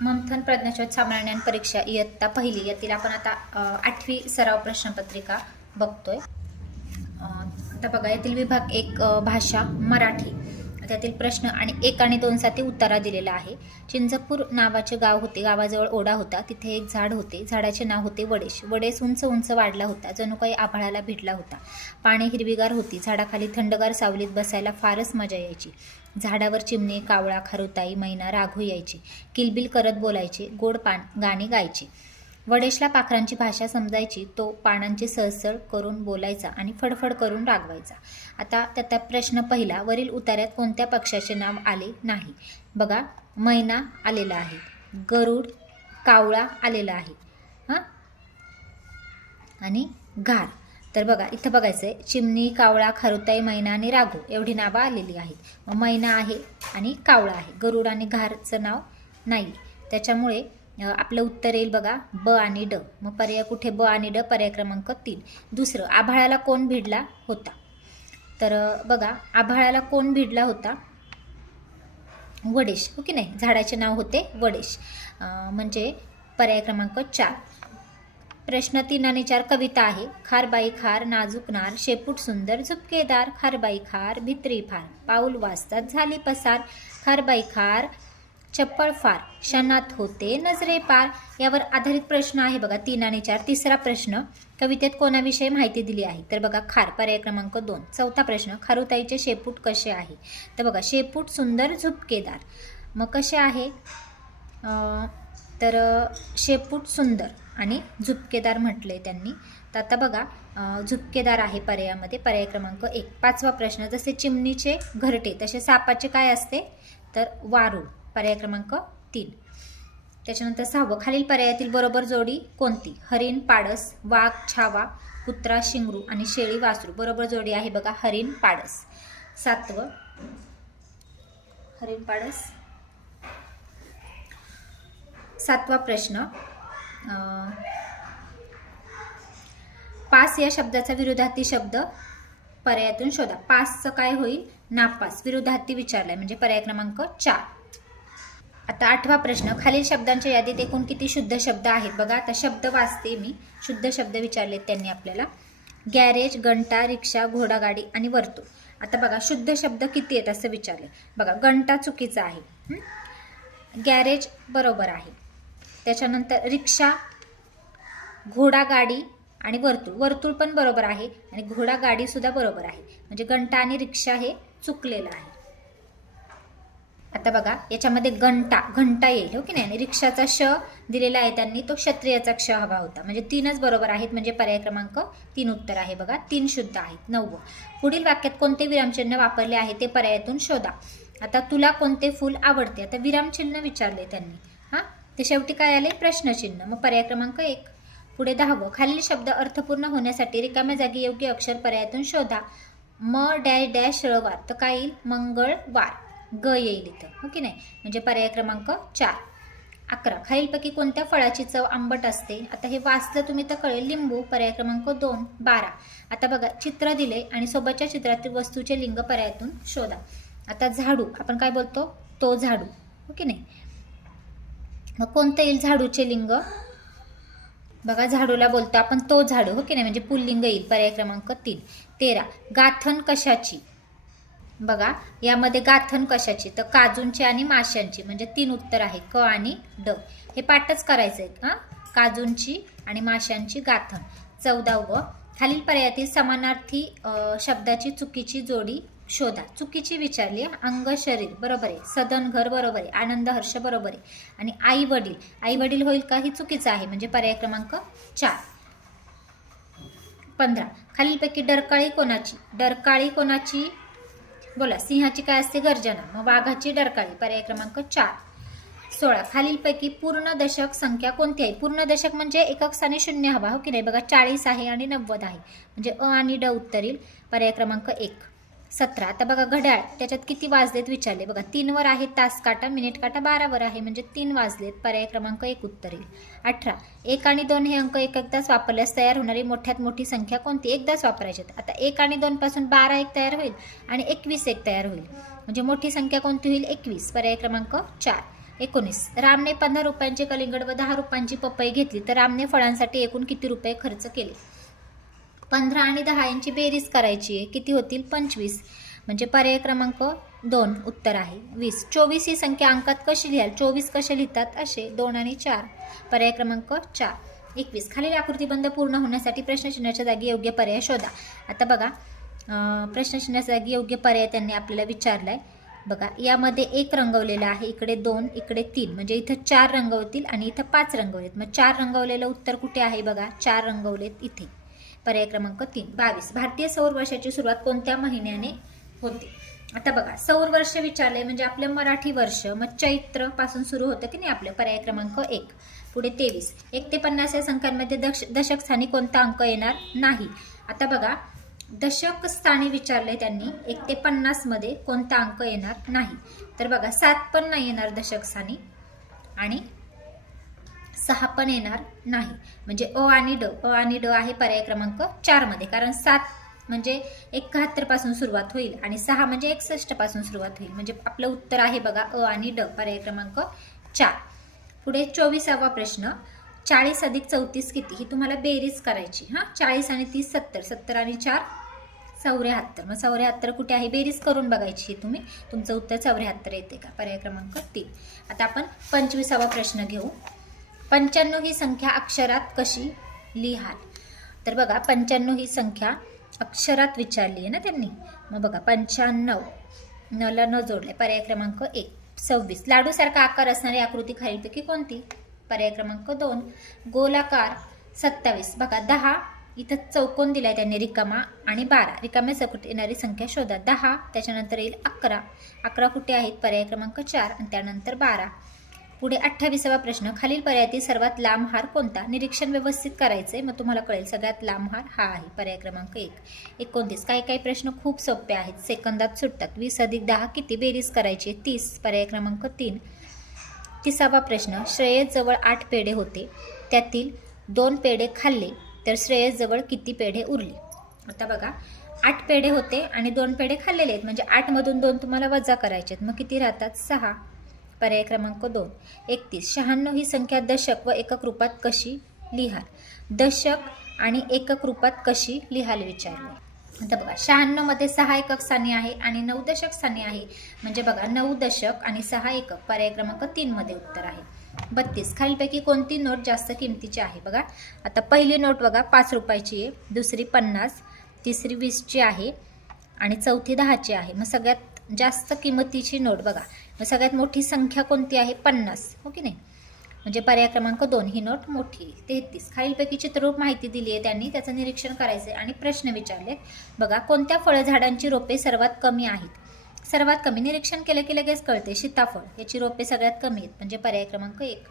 मंथन प्रज्ञाशोध सामान्य ज्ञान परीक्षा इयत्ता पहिली यातील आपण आता 8वी सराव प्रश्नपत्रिका बघतोय। आता बघा, यातील विभाग 1 भाषा मराठी, त्यातील प्रश्न आणि 1 आणि 2 साठी उत्तरा दिलेला आहे। चिंचपूर नावाचे गाव होते, गावाजवळ ओढा होता, तिथे एक झाड होते, झाडाचे नाव होते वडेश। वडेस उंच उंच वाढला होता, जणू काही आभाळाला भिडला होता। पाने हिरवीगार होती, झाडाखाली थंडगार सावलीत बसायला फारच मजा यायची। झाडावर चिमणी, कावळा, खारुताई, मैना, राघू यायचे, किलबिल करत बोलायचे, गोड गाणी गायचे। वडेशला पाखरांची भाषा समजायची, तो पानांची सळसळ करून बोलायचा आणि फडफड करून रागवायचा। आता त्याचा प्रश्न पहिला, वरील उतार्यात कोणत्या पक्षाचे नाव आले नाही? बघा, मैना आलेला आहे, गरुड, कावळा आलेला आहे आणि घार। तर बघा, इथं बघायचं आहे, चिमणी, कावळा, खारुताई, मैना आणि राघू एवढी नावं आलेली आहेत। मग मैना आहे आणि कावळा आहे, गरुड आणि घारचं नाव नाही, त्याच्यामुळे आपलं उत्तर येईल बघा ब आणि ड। मग पर्याय कुठे ब आणि ड? पर्याय क्रमांक 3। दुसरं, आभाळाला कोण भिडला होता? तर बघा, आभाळाला कोण भिडला होता? वडेश, हो की नाही? झाडाचे नाव होते वडेश, म्हणजे पर्याय क्रमांक 4। प्रश्न 3 आणि 4 कविता आहे। खारबाई खार, नाजूक नार, शेपूट सुंदर, झुपकेदार, खारबाई खार, भित्री फार, पाऊल वाजतात झाली पसार, खारबाई खार, चप्पळ फार, क्षणात होते नजरे पार। यावर आधारित प्रश्न आहे बघा 3 आणि 4। तिसरा प्रश्न, कवितेत कोणाविषयी माहिती दिली आहे? तर बघा खार, पर्याय क्रमांक 2। चौथा प्रश्न, खारुताईचे शेपूट कसे आहे? तर बघा, शेपूट सुंदर, झुपकेदार। मग कसे आहे? तर शेपूट सुंदर आणि झुपकेदार म्हटले त्यांनी। तर आता बघा, झुपकेदार आहे पर्यायामध्ये, पर्याय क्रमांक 1। पाचवा प्रश्न, जसे चिमणीचे घरटे तसे सापाचे काय असते? तर वारूळ, पर्याय क्रमांक 3। त्याच्यानंतर 6वं, खालील पर्यायातील बरोबर जोडी कोणती? हरिण पाडस, वाघ छावा, कुत्रा शिंगरू आणि शेळी वासरू। बरोबर जोडी आहे बघा हरिण पाडस। 7वं, हरिण पाडस। 7वा प्रश्न, पास या शब्दाचा विरुद्धार्थी शब्द पर्यायातून शोधा। पासचं काय होईल? नापास। विरुद्धार्थी विचारलाय म्हणजे पर्याय क्रमांक 4। आता 8वा प्रश्न, खालील शब्दांच्या यादीत एकूण किती शुद्ध शब्द आहेत? बघा, आता शब्द वाचते मी, शुद्ध शब्द विचारलेत त्यांनी आपल्याला। गॅरेज, घंटा, रिक्षा, घोडागाडी आणि वर्तुळ। आता बघा, शुद्ध शब्द किती आहेत असं विचारले। बघा, घंटा चुकीचा आहे, गॅरेज बरोबर आहे, त्याच्यानंतर रिक्षा, घोडागाडी आणि वर्तुळ, वर्तुळ पण बरोबर आहे आणि घोडागाडी सुद्धा बरोबर आहे, म्हणजे घंटा आणि रिक्षा हे चुकलेलं आहे। आता बघा, याच्यामध्ये घंटा येईल, हो की नाही? आणि रिक्षाचा श दिलेला आहे त्यांनी, तो क्षत्रियाचा क्ष हवा होता, म्हणजे 3च बरोबर आहेत, म्हणजे पर्याय क्रमांक 3 उत्तर आहे बघा, 3 शुद्ध आहेत। 9वं, पुढील वाक्यात कोणते विरामचिन्ह वापरले आहे ते पर्यायातून शोधा। आता तुला कोणते फूल आवडते? आता विरामचिन्ह विचारले त्यांनी, ते शेवटी काय आले? प्रश्नचिन्ह, मग पर्याय क्रमांक 1। पुढे 10वं, खालील शब्द अर्थपूर्ण होण्यासाठी रिकाम्या जागी योग्य अक्षर पर्यायातून शोधा। म डॅश डॅश रवार, तर काय येईल? मंगळवार, ग येईल इथं, हो की नाही? म्हणजे पर्याय क्रमांक 4। 11, खालीलपैकी कोणत्या फळाची चव आंबट असते? आता हे वाचलं तुम्ही तर कळेल, लिंबू, पर्याय क्रमांक 2। 12, आता बघा, चित्र दिले आणि सोबतच्या चित्रातील वस्तूचे लिंग पर्यायातून शोधा। आता झाडू, आपण काय बोलतो? तो झाडू, हो की नाही? मग कोणतं येईल झाडूचे लिंग? बघा, झाडूला बोलतो आपण तो झाडू, हो की नाही? म्हणजे पुल्लिंग येईल, पर्याय क्रमांक 3। 13, गाथण कशाची? बघा, यामध्ये गाथण कशाची? तर काजूंची आणि माशांची, म्हणजे 3 उत्तर आहे, क आणि ड। हे पाठच करायचंय, काजूंची आणि माशांची गाथण। 14वं, खालील पर्यायातील समानार्थी शब्दाची चुकीची जोडी शोधा। चुकीची विचारली, अंग शरीर बरोबर आहे, सदन घर बरोबर आहे, आनंद हर्ष बरोबर आहे, आणि आई वडील, आई वडील होईल का? ही चुकीचं आहे, म्हणजे पर्याय क्रमांक 4। 15, खालीलपैकी डरकाळी कोणाची? डरकाळी कोणाची? बोला, सिंहाची काय असते? गर्जना, मग वाघाची डरकाळी, पर्याय क्रमांक 4। 16, खालीलपैकी पूर्ण दशक संख्या कोणती आहे? पूर्ण दशक म्हणजे एकक स्थानी 0 हवा, हो की नाही? बघा, 40 आहे आणि 90 आहे, म्हणजे अ आणि ड उत्तर येईल, पर्याय क्रमांक 1। 17, आता बघा, घड्याळ, त्याच्यात किती वाजलेत विचारले? बघा, 3 वर आहे तास काटा, मिनिट काटा 12 वर आहे, म्हणजे 3 वाजलेत, पर्याय क्रमांक 1 उत्तर येईल। 18, 1 आणि 2 हे अंक एकदाच वापरल्यास तयार होणारी मोठ्यात मोठी संख्या कोणती? एकदाच वापरायची। आता 1 आणि 2 पासून 12 एक तयार होईल आणि 21 एक तयार होईल, म्हणजे मोठी संख्या कोणती होईल? 21, पर्याय क्रमांक 4। 19. रामने 15 रुपयांचे कलिंगड व 10 रुपयांची पपई घेतली तर रामने फळांसाठी एकूण किती रुपये खर्च केले? 15 आणि 10 यांची बेरीज करायची आहे. किती होतील? 25. म्हणजे पर्याय क्रमांक 2 उत्तर आहे 20. 24 ही संख्या अंकात कशी लिहाल? 24 कसे लिहितात? असे 2 आणि 4. पर्याय क्रमांक 4. 21. खालील आकृतीबंध पूर्ण होण्यासाठी प्रश्नचिन्हाच्या जागी योग्य पर्याय शोधा. आता बघा प्रश्नचिन्हाच्या जागी योग्य पर्याय त्यांनी आपल्याला विचारलाय. बघा यामध्ये 1 रंगवलेला आहे, इकडे 2, इकडे 3, म्हणजे इथं 4 रंगवतील आणि इथं 5 रंगवलेत. मग 4 रंगवलेलं उत्तर कुठे आहे? बघा 4 रंगवलेत इथे. पर्याय क्रमांक 3. 22. भारतीय सौर वर्षाची सुरुवात कोणत्या महिन्याने होते? आता बघा सौर वर्ष विचारले म्हणजे आपलं मराठी वर्ष, मग चैत्र पासून सुरू होतं की नाही आपलं. पर्याय क्रमांक 1. पुढे 23. 1 ते 50 या संख्यांमध्ये दशक स्थानी कोणता अंक येणार नाही? आता बघा दशक स्थानी विचारले त्यांनी, 1 ते 50 मध्ये कोणता अंक येणार नाही? तर बघा 7 पण नाही येणार दशक स्थानी आणि 6 पण येणार नाही. म्हणजे अ आणि ड आहे पर्याय क्रमांक 4 मध्ये. कारण 7 म्हणजे 71 पासून सुरुवात होईल आणि 6 म्हणजे 61 पासून सुरुवात होईल. म्हणजे आपलं उत्तर आहे बघा अ आणि ड, पर्याय क्रमांक 4. पुढे 24वा प्रश्न. 40 अधिक 34 किती? ही तुम्हाला बेरीज करायची. 40 आणि 30 70. 70 आणि 4 74. मग 74 कुठे आहे? बेरीज करून बघायची तुम्ही. तुमचं उत्तर 74 येते का? पर्याय क्रमांक 3. आता आपण 25वा प्रश्न घेऊ. 95 ही संख्या अक्षरात कशी लिहाल? तर बघा 95 ही संख्या अक्षरात विचारली आहे ना त्यांनी. मग बघा 95 ला न जोडले. पर्याय क्रमांक 1. 26. लाडूसारखा आकार असणारी आकृती खालीलपैकी कोणती? पर्याय क्रमांक 2. गोलाकार. 27. बघा 10 इथं चौकोन दिलाय त्यांनी रिकामा आणि 12 रिकाम्या चौकोनात येणारी संख्या शोधा. 10 त्याच्यानंतर येईल 11. 11 कुठे आहेत? पर्याय क्रमांक 4 आणि त्यानंतर 12. पुढे 28वा प्रश्न. खालील पर्यायातील सर्वात लांब हार कोणता? निरीक्षण व्यवस्थित करायचंय मग तुम्हाला कळेल. सगळ्यात लांब हार हा आहे. पर्याय क्रमांक 1. 29. काही प्रश्न खूप सोपे आहेत, सेकंदात सुटतात. 20 अधिक 10 किती? बेरीज करायची 30. पर्याय क्रमांक 3. 30वा प्रश्न. श्रेयस जवळ 8 पेढे होते, त्यातील 2 पेढे खाल्ले तर श्रेयस जवळ किती पेढे उरले? आता बघा 8 पेढे होते आणि 2 पेढे खाल्लेले आहेत, म्हणजे 8 मधून 2 तुम्हाला वजा करायचे आहेत. मग किती राहतात? 6. पर्याय क्रमांक 2. 31. 96 ही संख्या दशक व एकक रूपात कशी लिहाल? दशक आणि एकक रूपात कशी लिहाल विचारले. आता बघा 96 मध्ये 6 एकक स्थानी आहे आणि 9 दशक स्थानी आहे. म्हणजे बघा 9 दशक आणि 6 एकक. पर्याय क्रमांक 3 मध्ये उत्तर आहे. 32. खालीलपैकी कोणती नोट जास्त किमतीची आहे? बघा आता पहिली नोट बघा 5 रुपयाची आहे, दुसरी 50, तिसरी 20ची आहे आणि चौथी 10ची आहे. मग सगळ्यात जास्त किमतीची नोट बघा. मग सगळ्यात मोठी संख्या कोणती आहे? 50. हो की नाही? म्हणजे पर्याय क्रमांक 2 ही नोट मोठी आहे. 33. खालीलपैकी चित्ररूप माहिती दिली आहे त्यांनी, त्याचं निरीक्षण करायचे आणि प्रश्न विचारले. बघा कोणत्या फळझाडांची रोपे सर्वात कमी आहेत? सर्वात कमी निरीक्षण केलं की लगेच कळते. सीताफळ याची रोपे सगळ्यात कमी आहेत, म्हणजे पर्याय क्रमांक 1.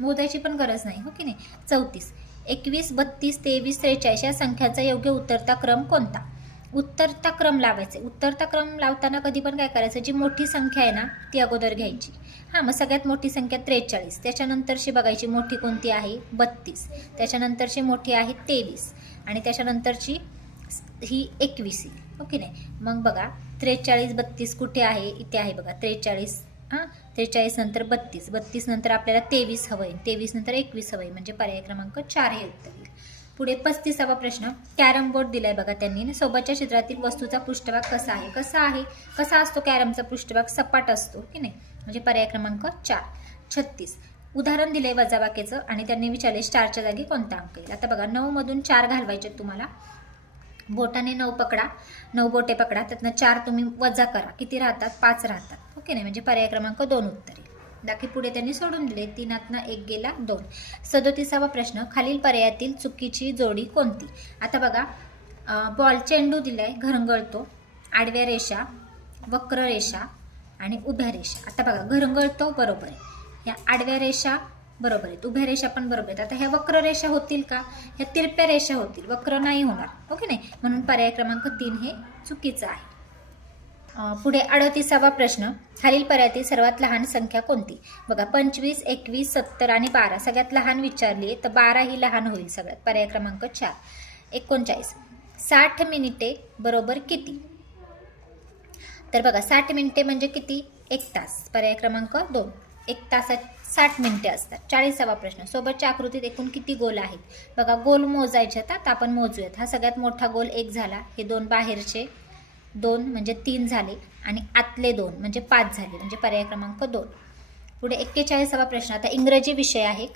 मोजायची पण गरज नाही. हो की नाही? 34. 21, 32, 23, 43 या संख्यांचा योग्य उतरता क्रम कोणता? उत्तरता क्रम लावायचे. उत्तरता क्रम लावताना कधी पण काय करायचं, जी मोठी संख्या आहे ना ती अगोदर घ्यायची. मग सगळ्यात मोठी संख्या 43, त्याच्यानंतरची बघायची मोठी कोणती आहे? 32, त्याच्यानंतरची मोठी आहे 23 आणि त्याच्यानंतरची ही 21. ओके नाही? मग बघा 43, 32 कुठे आहे? इथे आहे बघा 43. 43 नंतर 32, 32 नंतर आपल्याला 23 हवंय, 23 नंतर 21 हवंय, म्हणजे पर्याय क्रमांक 4 हे उत्तर येईल. पुढे 35वा प्रश्न. कॅरम बोर्ड दिलाय बघा त्यांनी. सोबतच्या चित्रातील वस्तूचा पृष्ठभाग कसा आहे? कसा असतो कॅरमचा पृष्ठभाग? सपाट असतो की नाही? म्हणजे पर्याय क्रमांक 4. 36. उदाहरण दिले वजाबाकीचं आणि त्यांनी विचारले स्टारच्या जागी कोणता अंक येईल? आता बघा 9 मधून 4 घालवायचे तुम्हाला. बोटाने 9 पकडा, 9 बोटे पकडा, त्यातनं 4 तुम्ही वजा करा. किती राहतात? 5 राहतात. ओके नाही? म्हणजे पर्याय क्रमांक 2 उत्तर येईल. बाकी पुढे त्यांनी सोडून दिले. 3 1 गेला 2. 37वा प्रश्न. खालील पर्यायातील चुकीची जोडी कोणती? आता बघा बॉल चेंडू दिलाय, घरंगळतो, आडव्या रेषा, वक्र रेषा आणि उभ्या रेषा. आता बघा घरंगळतो बरोबर आहे, ह्या आडव्या रेषा बरोबर आहेत, उभ्या रेषा पण बरोबर आहेत. आता ह्या वक्र रेषा होतील का? ह्या तिरप्या रेषा होतील, वक्र नाही होणार. ओके नाही? म्हणून पर्याय क्रमांक 3 हे चुकीचं आहे. पुढे 38वा प्रश्न. खालील पर्यायातील सर्वात लहान संख्या कोणती? बघा 25, 21, 70 आणि 12 सगळ्यात लहान विचारली आहे, तर 12 ही लहान होईल सगळ्यात. पर्याय क्रमांक 4. 39. 60 मिनिटे बरोबर किती? तर बघा 60 मिनिटे म्हणजे किती? 1 तास. पर्याय क्रमांक 2. 1 तासात 60 मिनिटे असतात. 40वा प्रश्न, सोबतच्या आकृतीत एकूण किती गोल आहेत? बघा गोल मोजायचे तर आपण मोजूयात. हा सगळ्यात मोठा गोल 1 झाला, हे 2 बाहेरचे 2 म्हणजे 3 झाले आणि आतले 2 म्हणजे 5 झाले, म्हणजे पर्याय क्रमांक 2. पुढे 41वा प्रश्न, आता इंग्रजी विषय आहे.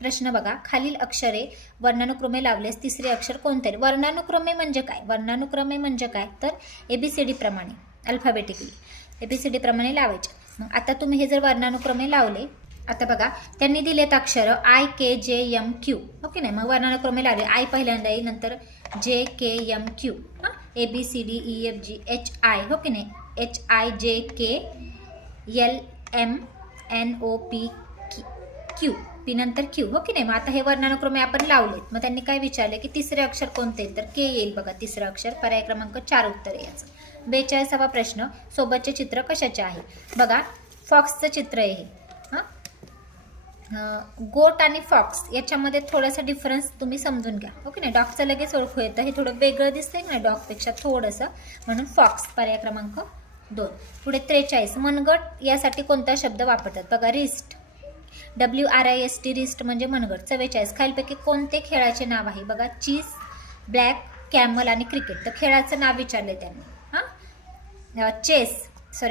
प्रश्न बघा, खालील अक्षरे वर्णानुक्रमे लावल्यास तिसरे अक्षर कोणते? वर्णानुक्रमे म्हणजे काय? वर्णानुक्रमे म्हणजे काय तर ABCD प्रमाणे, अल्फाबेटिकली ABCD प्रमाणे लावायचे. मग आता तुम्ही हे जर वर्णानुक्रमे लावले, आता बघा त्यांनी दिलेत अक्षर IKJMQ, ओके नाही, मग वर्णानुक्रमे लावले. I पहिल्यांदा येईल, नंतर JKMQ, ABCDEFGHI, हो की नाही, HIJKLMNOPQ, P नंतर Q, हो की नाही. मग आता हे वर्णानुक्रमे आपण लावलेत. मग त्यांनी काय विचारले की तिसरे अक्षर कोणते? तर K येईल बघा तिसरं अक्षर. पर्याय क्रमांक 4 उत्तर याचं. 42वा प्रश्न, सोबतचे चित्र कशाचे आहे? बघा फॉक्सचं चित्र आहे हे. गोट आणि फॉक्स याच्यामध्ये थोडासा डिफरन्स तुम्ही समजून घ्या, ओके नाही. डॉगचं लगेच ओळखू येतं, हे थोडं वेगळं दिसतंय की नाही डॉगपेक्षा थोडंसं, म्हणून फॉक्स. पर्याय क्रमांक 2. पुढे 43, मनगट यासाठी कोणता शब्द वापरतात? बघा रिस्ट, WRIST, रिस्ट म्हणजे मनगट. 44, खालीलपैकी कोणते खेळाचे नाव आहे? बघा चीज, ब्लॅक, कॅमल आणि क्रिकेट. तर खेळाचं नाव विचारले त्यांनी.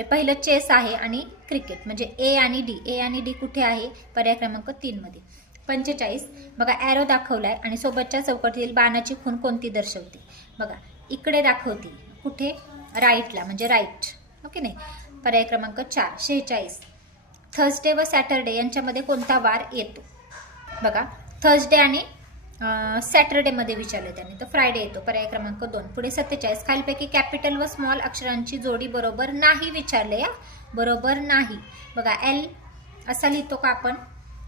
पहिलं चेस आहे आणि क्रिकेट, म्हणजे A आणि D कुठे आहे? पर्याय क्रमांक 3 मध्ये. 45, बघा ॲरो दाखवलाय आणि सोबतच्या चौकटीतील बाणाची खूण कोणती दर्शवते? बघा इकडे दाखवते, कुठे? राईटला, म्हणजे राईट, ओके नाही. पर्याय क्रमांक 4. 46, थर्सडे व सॅटरडे यांच्यामध्ये कोणता वार येतो? बघा थर्सडे आणि सॅटरडेमध्ये विचारले त्यांनी, तर फ्रायडे येतो. पर्याय क्रमांक 2. पुढे 47, खालीलपैकी कॅपिटल व स्मॉल अक्षरांची जोडी बरोबर नाही विचारले. बरोबर नाही. बघा L असा लिहितो का आपण?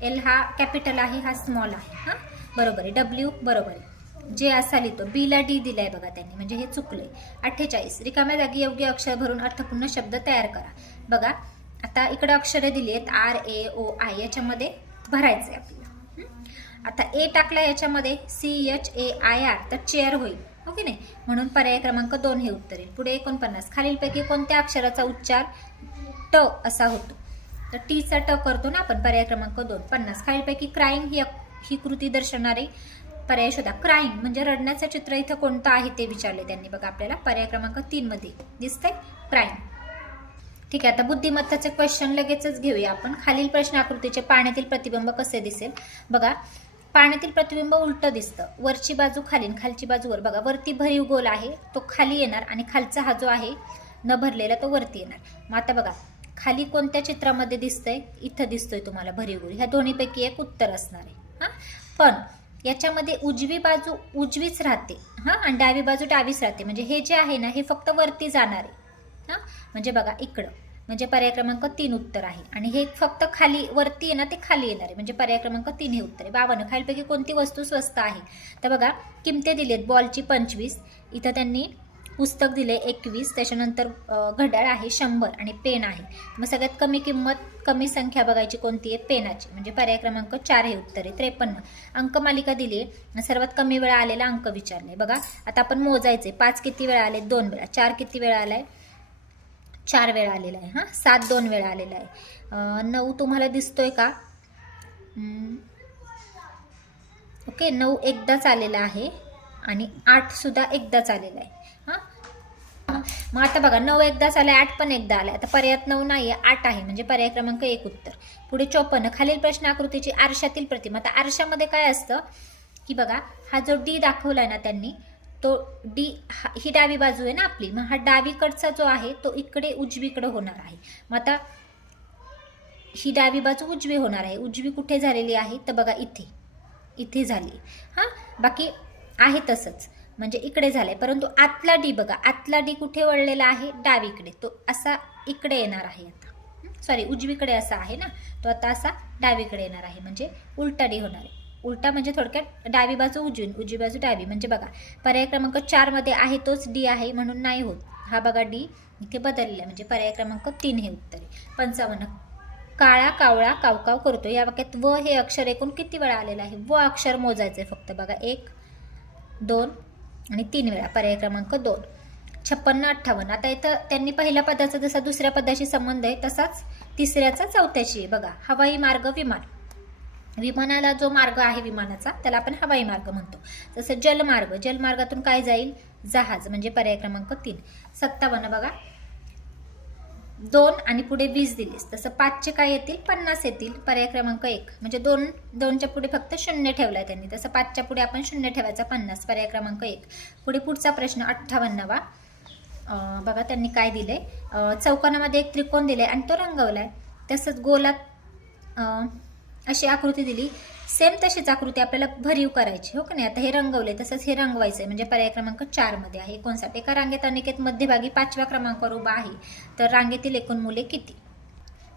L हा कॅपिटल आहे, हा स्मॉल आहे, बरोबर आहे. W बरोबर आहे. J असा लिहितो. B ला D दिलाय बघा त्यांनी, म्हणजे हे चुकले. 48, रिकाम्या जागी योग्य अक्षर भरून अर्थपूर्ण शब्द तयार करा. बघा आता इकडे अक्षरे दिली आहेत RAOI, याच्यामध्ये भरायचे आपल्याला. आता A टाकला याच्यामध्ये CHAIR, तर चेअर होईल, ओके नाही, म्हणून पर्याय क्रमांक 2 हे उत्तर येईल. पुढे 49, खालीलपैकी कोणत्या अक्षराचा उच्चार ट असा होतो? तर टीचा ट करतो ना आपण. पर्याय क्रमांक 2. 50, खालीलपैकी क्राईंग ही कृती दर्शवणारे पर्याय शोधा. क्राईंग म्हणजे रडण्याचं चित्र इथं कोणतं आहे ते विचारले त्यांनी बघा आपल्याला. पर्याय क्रमांक 3 मध्ये दिसतंय क्राईंग. ठीक आहे, आता बुद्धिमत्ताचे क्वेश्चन लगेचच घेऊया आपण. खालील प्रश्न आकृतीचे पाण्यातील प्रतिबिंब कसे दिसेल? बघा पाण्यातील प्रतिबिंब उलटं दिसतं, वरची बाजू खाली, खालची बाजू वर. बघा वरती भरीव गोल आहे तो खाली येणार आणि खालचा हा जो आहे न भरलेला तो वरती येणार. मग आता बघा खाली कोणत्या चित्रामध्ये दिसतंय? इथं दिसतोय तुम्हाला भरीव गोल. ह्या दोन्हीपैकी एक उत्तर असणार आहे. पण याच्यामध्ये उजवी बाजू उजवीच राहते आणि डावी बाजू डावीच राहते, म्हणजे हे जे आहे ना हे फक्त वरती जाणार आहे. म्हणजे बघा इकडं, म्हणजे पर्याय क्रमांक 3 उत्तर आहे. आणि हे फक्त खाली वरती आहे ना ते खाली येणार आहे, म्हणजे पर्याय क्रमांक 3 हे उत्तर आहे. 52, खालीलपैकी कोणती वस्तू स्वस्त आहे? तर बघा किमती दिलेत. बॉलची 25, इथं त्यांनी पुस्तक दिले 21, त्याच्यानंतर घड्याळ आहे 100 आणि पेन आहे. मग सगळ्यात कमी किंमत, कमी संख्या बघायची कोणती आहे? पेनाची, म्हणजे पर्याय क्रमांक 4 हे उत्तर आहे. 53, अंकमालिका दिली आहे, सर्वात कमी वेळा आलेला अंक विचारले. बघा आता आपण मोजायचे. 5 किती वेळा आले? 2 वेळा. 4 किती वेळा आलाय? 4 वेळा आलेला आहे. 7 2 वेळा आलेला आहे. 9 तुम्हाला दिसतोय का? ओके, 9 एकदाच आलेला आहे आणि 8 सुद्धा एकदाच आलेला आहे. मग आता बघा 9 एकदाच आलाय, 8 पण एकदा आलाय. आता पर्यायात 9 नाही आहे, 8 आहे, म्हणजे पर्याय क्रमांक 1 उत्तर. पुढे 54, खालील प्रश्न आकृतीची आरशातील प्रतिमा. आता आरशामध्ये काय असतं की बघा हा जो D दाखवलाय ना त्यांनी, तो D ही डावी बाजू आहे ना आपली, मग हा डावीकडचा जो आहे तो इकडे उजवीकडे होणार आहे. मग आता ही डावी बाजू उजवी होणार आहे. उजवी कुठे झालेली आहे? तर बघा इथे झाली. बाकी आहे तसंच, म्हणजे इकडे झालंय, परंतु आतला D बघा, आतला D कुठे वळलेला आहे? डावीकडे. तो असा इकडे येणार आहे. आता सॉरी उजवीकडे असा आहे ना, तो आता असा डावीकडे येणार आहे, म्हणजे उलटा D होणार आहे. उलटा म्हणजे थोडक्यात डावी बाजू उजवी बाजू डावी, म्हणजे बघा पर्याय क्रमांक 4 मध्ये आहे तोच D आहे, म्हणून नाही होत. हा बघा D इथे बदललेला, म्हणजे पर्याय क्रमांक 3 हे उत्तर आहे. 55, काळा कावळा कावकाव करतो या वाक्यात व हे अक्षर एकूण किती वेळा आलेलं आहे? व अक्षर मोजायचे फक्त. बघा 1 2 आणि 3 वेळा. पर्याय क्रमांक 2. 56, 58. आता इथं त्यांनी पहिल्या पदाचा जसा दुसऱ्या पदाशी संबंध आहे तसाच तिसऱ्याचा चौथ्याशी आहे बघा. हवाई मार्ग, विमान. विमानाला जो मार्ग आहे विमानाचा त्याला आपण हवाई मार्ग म्हणतो. जसं जलमार्ग, जलमार्गातून काय जाईल? जहाज, म्हणजे पर्याय क्रमांक 3. 57 बघा, 2 आणि पुढे 20 दिलीस तसं 5चे काय येतील? 50 येतील. पर्याय क्रमांक 1, म्हणजे 2च्या पुढे फक्त 0 ठेवलाय त्यांनी, तसं 5च्या पुढे आपण 0 ठेवायचा. 50, पर्याय क्रमांक 1. पुढे पुढचा प्रश्न 58वा. बघा त्यांनी काय दिलंय, चौकोनामध्ये एक त्रिकोण दिलाय आणि तो रंगवलाय. तसंच गोलात अशी आकृती दिली, सेम तशीच आकृती आपल्याला भरीव करायची, हो की नाही? आता हे रंगवले तसंच हे रंगवायचंय, म्हणजे पर्याय क्रमांक 4 मध्ये आहे. 59. एका रांगेत अनिकेत मध्यभागी 5व्या क्रमांकावर उभा आहे, तर रांगेतील एकूण मुले किती?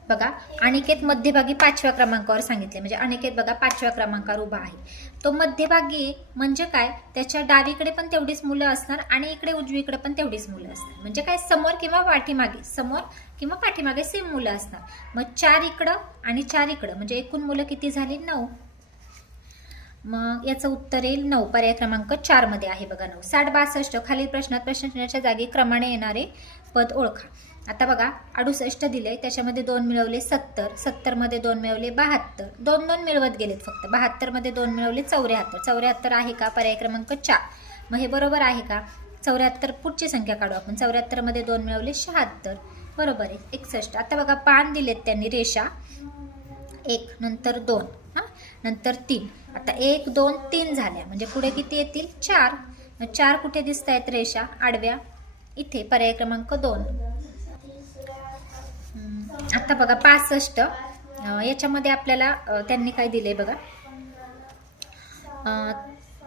बघा अनिकेत मध्यभागी 5व्या क्रमांकावर सांगितले, म्हणजे अनिकेत बघा 5व्या क्रमांकावर उभा आहे. तो मध्यभागी म्हणजे काय? त्याच्या डावीकडे पण तेवढीच मुलं असणार आणि इकडे उजवीकडे पण तेवढीच मुलं असणार. म्हणजे काय? समोर किंवा पाठीमागे, समोर किंवा पाठीमागे सेम मुलं असणार. मग 4 इकडं आणि 4 इकडं, म्हणजे एकूण मुलं किती झाली? 9. मग याचं उत्तर येईल 9. पर्याय क्रमांक 4 मध्ये आहे बघा 9. 60, 62 खालील प्रश्नात प्रश्नचिन्हाच्या जागी क्रमाने येणारे पद ओळखा. आता बघा 68 दिले, त्याच्यामध्ये 2 मिळवले 70, 70 मध्ये 2 मिळवले 72, 2 मिळवत गेलेत फक्त. 72 मध्ये 2 मिळवले 74, 74 आहे का? पर्याय क्रमांक 4. मग हे बरोबर आहे का? 74 पुढची संख्या काढू आपण. 74 मध्ये 2 मिळवले 76, बरोबर आहे. 61. आता बघा पान दिलेत त्यांनी, रेषा 1 नंतर 2 नंतर 3. आता 1 2 3 झाल्या, म्हणजे पुढे किती येतील? 4. 4 कुठे दिसत आहेत रेषा आडव्या? इथे, पर्याय क्रमांक 2. आता बघा 65, याच्यामध्ये आपल्याला त्यांनी काय दिले बघा,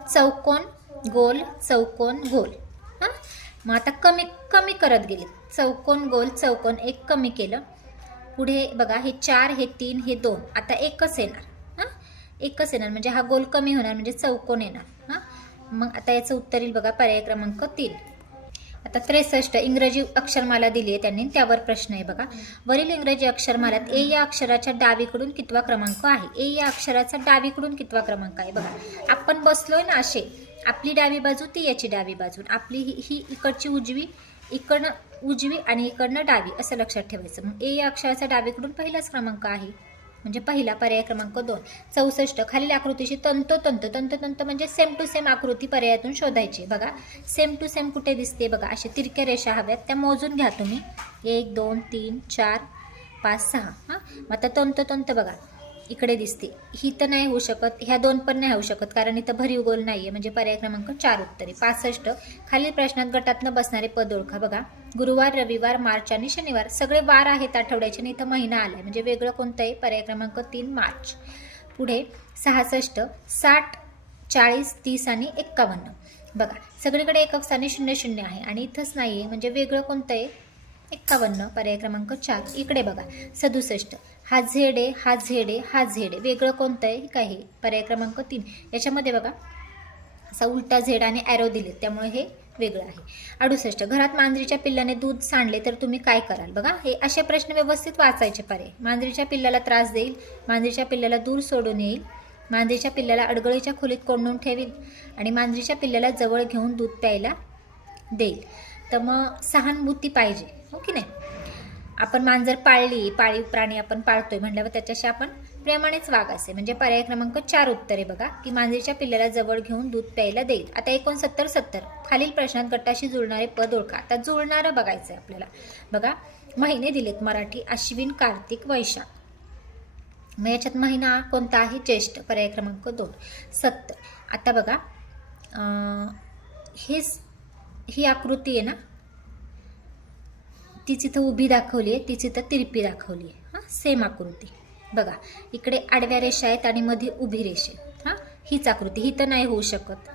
चौकोन गोल चौकोन गोल. मग आता कमी कमी करत गेले, चौकोन गोल चौकोन, एक कमी केलं. पुढे बघा हे 4 हे 3 हे 2, आता एकच येणार, एकच येणार, म्हणजे हा गोल कमी होणार, म्हणजे चौकोन येणार. मग आता याचं उत्तर येईल बघा पर्याय क्रमांक 3. आता 63 इंग्रजी अक्षरमाला दिली आहे त्यांनी, त्यावर प्रश्न आहे बघा. वरील इंग्रजी अक्षरमालात ए या अक्षराच्या डावीकडून कितवा क्रमांक आहे? ए या अक्षराचा डावीकडून कितवा क्रमांक आहे? बघा आपण बसलोय ना असे, आपली डावी बाजू ती याची डावी बाजू, आपली ही इकडची उजवी, इकडनं उजवी आणि इकडनं डावी, असं लक्षात ठेवायचं. मग ए या अक्षराचा डावीकडून पहिलाच क्रमांक आहे, म्हणजे पहिला, पर्याय क्रमांक 2. 64 खालील आकृतीशी तंतोतंत म्हणजे सेम टू सेम आकृती पर्यायातून शोधायची. बघा सेम टू सेम कुठे दिसते? बघा अशा तिरक्या रेषा हव्यात, त्या मोजून घ्या तुम्ही. 1 2 3 4 5 6. मग आता तंतोतंत बघा इकडे दिसते, ही तर नाही होऊ शकत, ह्या 2 पण नाही होऊ शकत, कारण इथं भरीव गोल नाहीये, म्हणजे पर्याय क्रमांक 4 उत्तरे. 65 खालील प्रश्नात गटातनं बसणारे पद ओळखा. बघा गुरुवार, रविवार, मार्च आणि शनिवार, सगळे वार आहेत आठवड्याचे आणि इथं महिना आलाय, म्हणजे वेगळं कोणतं आहे? पर्याय क्रमांक 3 मार्च. पुढे 66, 60, 40, 30 आणि 51. बघा सगळीकडे एकक स्थानी 0 0 आहे आणि इथंच नाहीये, म्हणजे वेगळं कोणतं आहे? 51, पर्याय क्रमांक 4. इकडे बघा 67, हा झेड आहे, हा झेड आहे, हा झेड आहे, वेगळं कोणतं आहे? काय हे? पर्याय क्रमांक 3. याच्यामध्ये बघा असा उलटा झेड आणि ॲरो दिले, त्यामुळे हे वेगळं आहे. 68 घरात मांजरीच्या पिल्लाने दूध सांडले तर तुम्ही काय कराल? बघा हे असे प्रश्न व्यवस्थित वाचायचे. पर्याय: मांजरीच्या पिल्लाला त्रास देईल, मांजरीच्या पिल्लाला दूर सोडून येईल, मांजरीच्या पिल्लाला अडगळीच्या खोलीत कोंडून ठेवील आणि मांजरीच्या पिल्लाला जवळ घेऊन दूध प्यायला देईल. तर मग सहानुभूती पाहिजे, हो की नाही? आपण मांजर पाळली, पाळीव प्राणी आपण पाळतोय म्हटल्यावर त्याच्याशी आपण प्रेमानेच वागायचे, म्हणजे पर्याय क्रमांक 4 उत्तर आहे बघा, की मांजरीच्या पिल्लाला जवळ घेऊन दूध प्यायला देईल. आता 69 70 खालील प्रश्नात गटाशी जुळणारे पद ओळखा. आता जुळणारं बघायचं आहे आपल्याला. बघा महिने दिलेत मराठी: अश्विन, कार्तिक, वैशाख. मग याच्यात महिना कोणता आहे? ज्येष्ठ, पर्याय क्रमांक 2. 70 आता बघा ही आकृती आहे ना, ती तिथं उभी दाखवली आहे, ती तिथं तिरपी दाखवली आहे. सेम आकृती बघा, इकडे आडव्या रेषा आहेत आणि मध्ये उभी रेषा आहे. हीच आकृती, ही तर नाही होऊ शकत,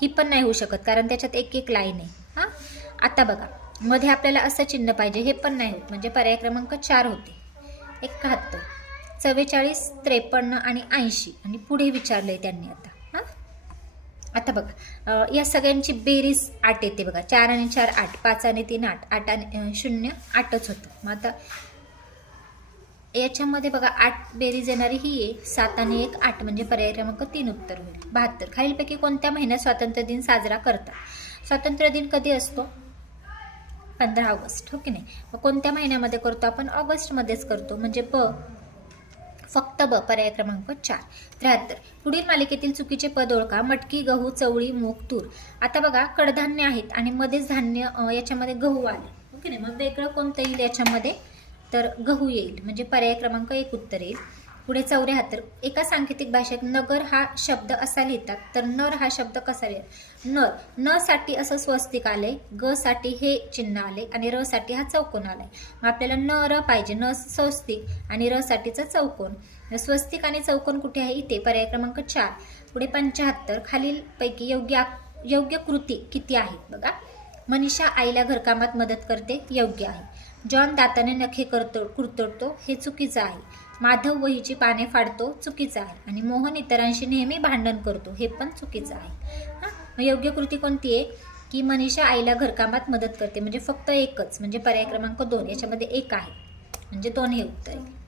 ही पण नाही होऊ शकत, कारण त्याच्यात एक एक लाईन आहे. आता बघा मध्ये आपल्याला असं चिन्ह पाहिजे, हे पण नाही होत, म्हणजे पर्याय क्रमांक 4 होते. 71 44 53 आणि 80 आणि पुढे विचारलंय त्यांनी. आता बघा या सगळ्यांची बेरीज 8 येते बघा. 4 आणि 4 8, 5 आणि 3 8, 8 आणि 0 8च होतं. मग आता याच्यामध्ये बघा 8 बेरीज येणारी ही आहे, 7 आणि 1 8, म्हणजे पर्याय क्रमांक 3 उत्तर होईल. 72 खालीलपैकी कोणत्या महिन्यात स्वातंत्र्य दिन साजरा करतात? स्वातंत्र्य दिन कधी असतो? 15 ऑगस्ट, हो की नाही. मग कोणत्या महिन्यामध्ये करतो आपण? ऑगस्टमध्येच करतो. म्हणजे फक्त पर्याय क्रमांक 4. 73. पुढील मालिकेतील चुकीचे पद ओळखा. मटकी, गहू, चवळी, मूग, तूर. आता बघा, कडधान्य आहेत आणि मध्येच धान्य, याच्यामध्ये गहू आले, हो की नाही. मग वेगळं कोणतं येईल याच्यामध्ये? तर गहू येईल. म्हणजे पर्याय क्रमांक 1 उत्तर येईल. पुढे 74. एका सांकेतिक भाषेत नगर हा शब्द असा लिहितात, तर नर हा शब्द कसा लिहितात? नर, न साठी असं स्वस्तिक आले, ग साठी हे चिन्ह आले आणि र साठी हा चौकोन आलाय. मग आपल्याला न र पाहिजे, न स्वस्तिक आणि र साठीचा चौकोन. स्वस्तिक आणि चौकोन कुठे आहे? इथे, पर्याय क्रमांक 4. पुढे 75. खालीलपैकी योग्य कृती किती आहेत? बघा, मनीषा आईला घरकामात मदत करते, योग्य आहे. जॉन दाताने नखे कुरतडतो, हे चुकीचं आहे. माधव वहीची पाने फाडतो, चुकीचं आहे. आणि मोहन इतरांशी नेहमी भांडण करतो, हे पण चुकीचं आहे. मग योग्य कृती कोणती आहे? की मनीषा आईला घरकामात मदत करते, म्हणजे फक्त एकच, म्हणजे पर्याय क्रमांक 2. याच्यामध्ये 1 आहे, म्हणजे 2 हे उत्तर आहे.